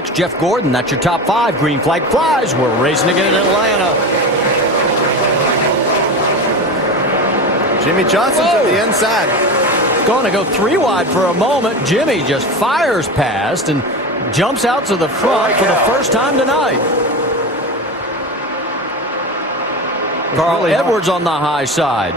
Truex, Jeff Gordon. That's your top 5. Green flag flies. We're racing again in Atlanta. Jimmy Johnson to the inside. Going to go 3 wide for a moment. Jimmy just fires past and jumps out to the front for the first time tonight. Carl Edwards on the high side.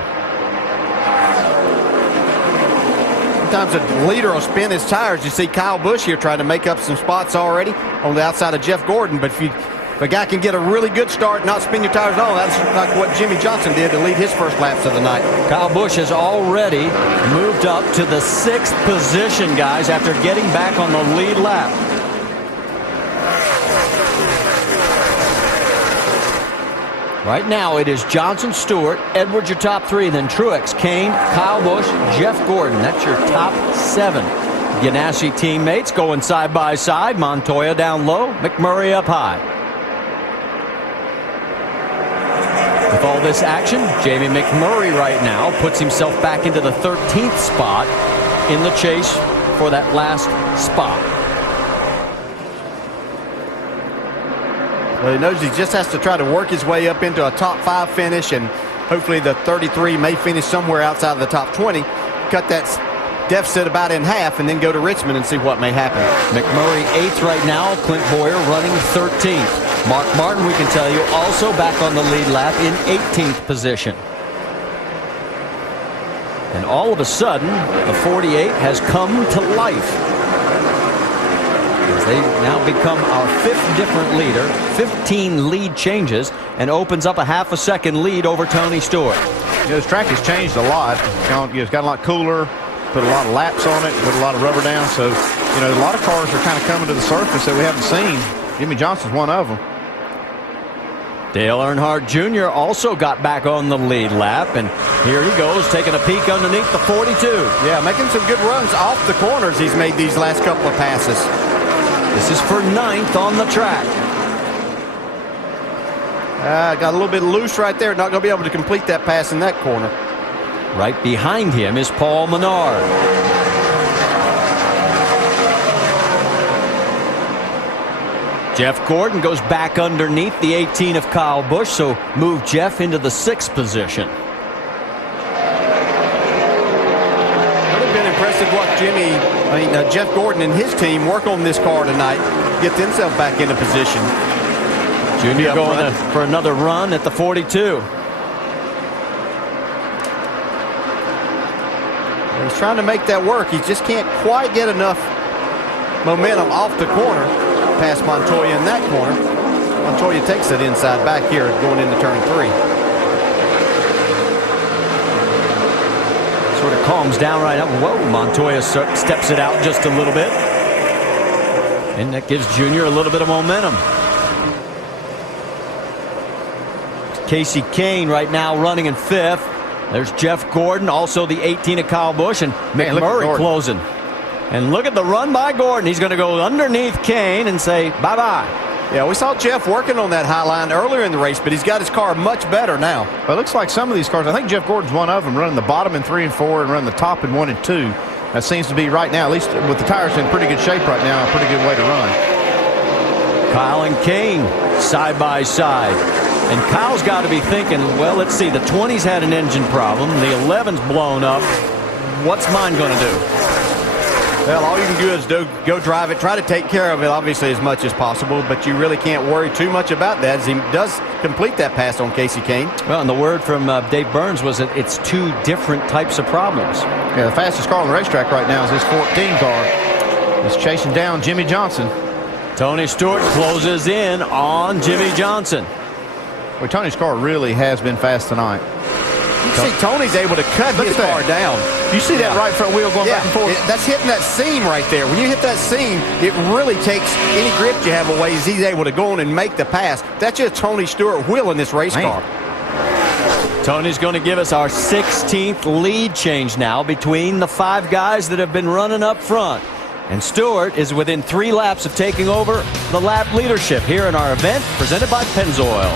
Sometimes a leader will spin his tires. You see Kyle Busch here trying to make up some spots already on the outside of Jeff Gordon. But if a guy can get a really good start and not spin your tires at all, that's like what Jimmy Johnson did to lead his first laps of the night. Kyle Busch has already moved up to the 6th position, guys, after getting back on the lead lap. Right now it is Johnson, Stewart, Edwards your top 3, then Truex, Kane, Kyle Busch, Jeff Gordon. That's your top 7. Ganassi teammates going side by side. Montoya down low, McMurray up high. With all this action, Jamie McMurray right now puts himself back into the 13th spot in the chase for that last spot. Well, he knows he just has to try to work his way up into a top 5 finish, and hopefully the 33 may finish somewhere outside of the top 20. Cut that deficit about in half and then go to Richmond and see what may happen. McMurray 8th right now. Clint Boyer running 13th. Mark Martin, we can tell you, also back on the lead lap in 18th position. And all of a sudden, the 48 has come to life. They now become our 5th different leader, 15 lead changes, and opens up a half a second lead over Tony Stewart. You know, this track has changed a lot. It's got a lot cooler, put a lot of laps on it, put a lot of rubber down. So, you know, a lot of cars are kind of coming to the surface that we haven't seen. Jimmy Johnson's one of them. Dale Earnhardt Jr. also got back on the lead lap, and here he goes, taking a peek underneath the 42. Yeah, making some good runs off the corners he's made these last couple of passes. This is for 9th on the track. Got a little bit loose right there. Not going to be able to complete that pass in that corner. Right behind him is Paul Menard. Jeff Gordon goes back underneath the 18 of Kyle Busch, so move Jeff into the 6th position. Would have been impressive what Jeff Gordon and his team work on this car tonight, get themselves back into position. Junior going for another run at the 42. He's trying to make that work. He just can't quite get enough momentum off the corner past Montoya in that corner. Montoya takes it inside back here going into turn 3. Sort of calms down right up. Whoa, Montoya steps it out just a little bit. And that gives Junior a little bit of momentum. Casey Kane right now running in 5th. There's Jeff Gordon, also the 18 of Kyle Busch, and McMurray closing. And look at the run by Gordon. He's going to go underneath Kane and say bye-bye. Yeah, we saw Jeff working on that high line earlier in the race, but he's got his car much better now. Well, it looks like some of these cars, I think Jeff Gordon's one of them, running the bottom in 3 and 4 and running the top in 1 and 2. That seems to be right now, at least with the tires in pretty good shape right now, a pretty good way to run. Kyle and Kane side by side. And Kyle's got to be thinking, well, let's see, the 20's had an engine problem, the 11's blown up. What's mine going to do? Well, all you can do is go drive it, try to take care of it, obviously, as much as possible, but you really can't worry too much about that as he does complete that pass on Casey Kane. Well, and the word from Dave Burns was that it's 2 different types of problems. Yeah, the fastest car on the racetrack right now is this 14 car. It's chasing down Jimmy Johnson. Tony Stewart closes in on Jimmy Johnson. Well, Tony's car really has been fast tonight. You see Tony's able to cut his car down. You see that right front wheel going back and forth? That's hitting that seam right there. When you hit that seam, it really takes any grip you have away as he's able to go on and make the pass. That's just Tony Stewart wheeling this race car. Tony's going to give us our 16th lead change now between the 5 guys that have been running up front. And Stewart is within 3 laps of taking over the lap leadership here in our event presented by Pennzoil.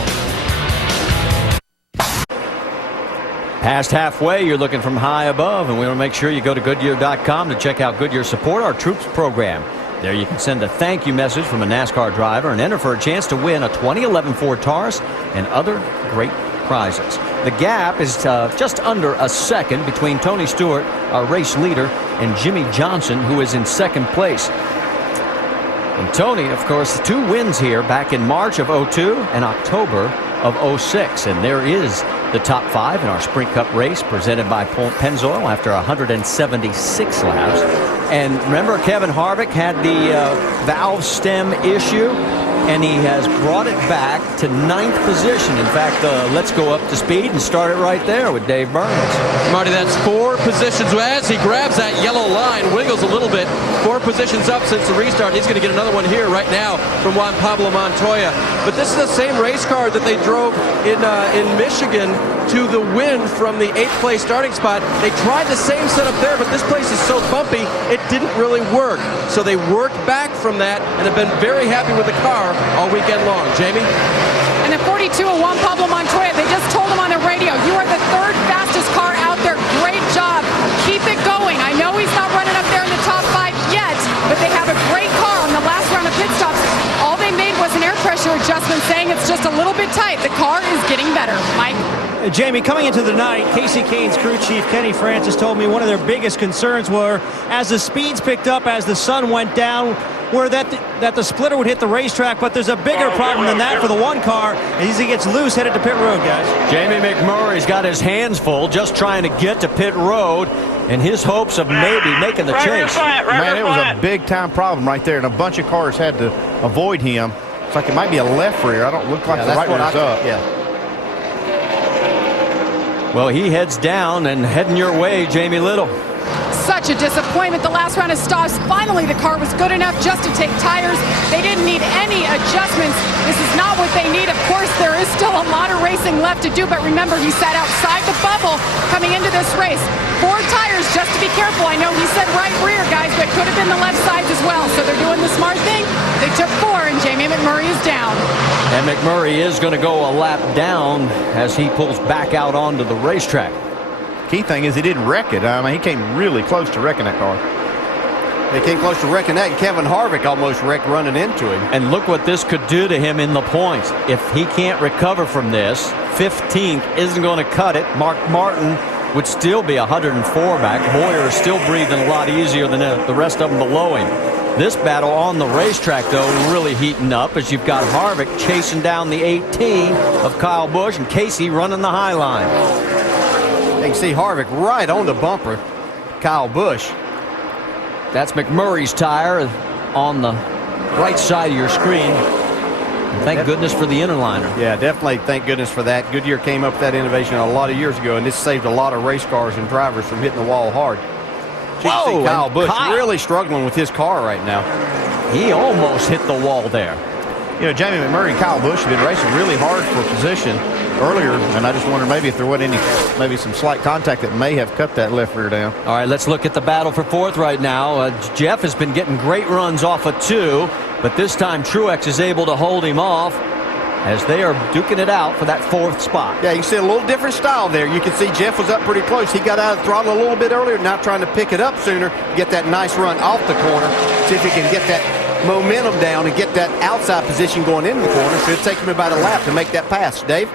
Past halfway, you're looking from high above, and we want to make sure you go to Goodyear.com to check out Goodyear Support Our Troops program. There you can send a thank you message from a NASCAR driver and enter for a chance to win a 2011 Ford Taurus and other great prizes. The gap is just under a second between Tony Stewart, our race leader, and Jimmy Johnson, who is in second place. And Tony, of course, 2 wins here back in March of '02 and October of '06. And there is the top 5 in our Sprint Cup race presented by Pennzoil after 176 laps. And remember, Kevin Harvick had the valve stem issue, and he has brought it back to 9th position. In fact, let's go up to speed and start it right there with Dave Burns. Marty, that's 4 positions. As he grabs that yellow line, wiggles a little bit, 4 positions up since the restart. He's going to get another one here right now from Juan Pablo Montoya. But this is the same race car that they drove in Michigan to the win from the 8th place starting spot. They tried the same setup there, but this place is so bumpy, it didn't really work. So they worked back from that and have been very happy with the car all weekend long. Jamie? And the 42 of Juan Pablo Montoya, they just told him on the radio, you are the 3rd fastest car out there. Great job. Keep it going. I know he's not running up there in the top 5 yet, but they have a great car on the last round of pit stops. All they made was an air pressure adjustment, saying it's just a little bit tight. The car is getting better. Mike? Jamie, coming into the night, Casey Kane's crew chief Kenny Francis told me one of their biggest concerns were as the speeds picked up, as the sun went down, were that the splitter would hit the racetrack, but there's a bigger problem than that for the one car as he gets loose headed to pit road, guys. Jamie McMurray's got his hands full just trying to get to pit road and his hopes of maybe making the chase. Man, it was a big-time problem right there, and a bunch of cars had to avoid him. It's like it might be a left rear. I don't look like the right rear's up. Yeah. Well, he heads down and heading your way, Jamie Little. Such a disappointment. The last round of stops, finally the car was good enough just to take tires. They didn't need any adjustments. This is not what they need. Of course, there is still a lot of racing left to do, but remember, he sat outside the bubble coming into this race. 4 tires, just to be careful. I know he said right rear, guys, but could have been the left sides as well. So they're doing the smart thing. They took 4, and Jamie McMurray is down. And McMurray is going to go a lap down as he pulls back out onto the racetrack. Key thing is he didn't wreck it. I mean, he came really close to wrecking that car. They came close to wrecking that, and Kevin Harvick almost wrecked running into him. And look what this could do to him in the points. If he can't recover from this, 15th isn't going to cut it. Mark Martin would still be 104 back. Boyer is still breathing a lot easier than the rest of them below him. This battle on the racetrack, though, really heating up as you've got Harvick chasing down the 18 of Kyle Busch and Casey running the high line. You can see Harvick right on the bumper. Kyle Busch. That's McMurray's tire on the right side of your screen. And thank goodness for the interliner. Yeah, definitely thank goodness for that. Goodyear came up with that innovation a lot of years ago, and this saved a lot of race cars and drivers from hitting the wall hard. You can see Kyle Busch really struggling with his car right now. He almost hit the wall there. You know, Jamie McMurray and Kyle Busch have been racing really hard for position earlier, and I just wonder maybe if there wasn't maybe some slight contact that may have cut that left rear down. All right, let's look at the battle for 4th right now. Jeff has been getting great runs off of 2, but this time Truex is able to hold him off as they are duking it out for that 4th spot. Yeah, you can see a little different style there. You can see Jeff was up pretty close. He got out of the throttle a little bit earlier, now trying to pick it up sooner, get that nice run off the corner, see if he can get that momentum down and get that outside position going into the corner. So it'll take him about a lap to make that pass. Dave?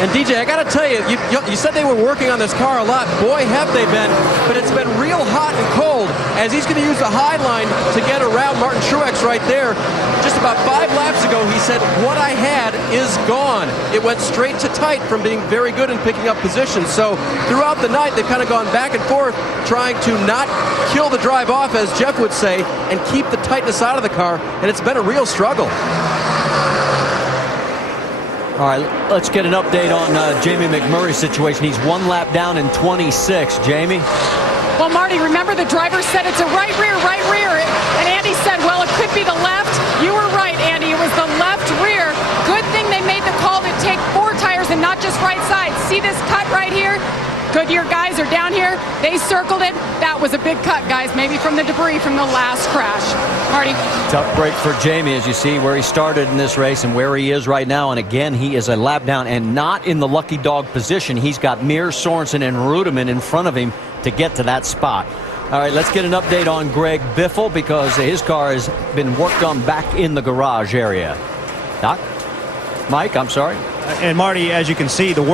And DJ, I got to tell you, you said they were working on this car a lot. Boy, have they been. But it's been real hot and cold as he's going to use the high line to get around Martin Truex right there. Just about 5 laps ago, he said, what I had is gone. It went straight to tight from being very good in picking up positions. So throughout the night, they've kind of gone back and forth, trying to not kill the drive off, as Jeff would say, and keep the tightness out of the car. And it's been a real struggle. All right, let's get an update on Jamie McMurray's situation. He's 1 lap down in 26. Jamie? Well, Marty, remember the driver said it's a right rear, and Andy said, well, it could be the left. You were right, Andy. It was the left rear. Good thing they made the call to take 4 tires and not just right side. See this cut right here? Goodyear guys are down here. They circled it. That was a big cut, guys, maybe from the debris from the last crash. Marty? Tough break for Jamie, as you see where he started in this race and where he is right now. And again, he is a lap down and not in the lucky dog position. He's got Mir, Sorensen, and Rudeman in front of him to get to that spot. All right, let's get an update on Greg Biffle because his car has been worked on back in the garage area. Doc? Mike, I'm sorry. And Marty, as you can see, the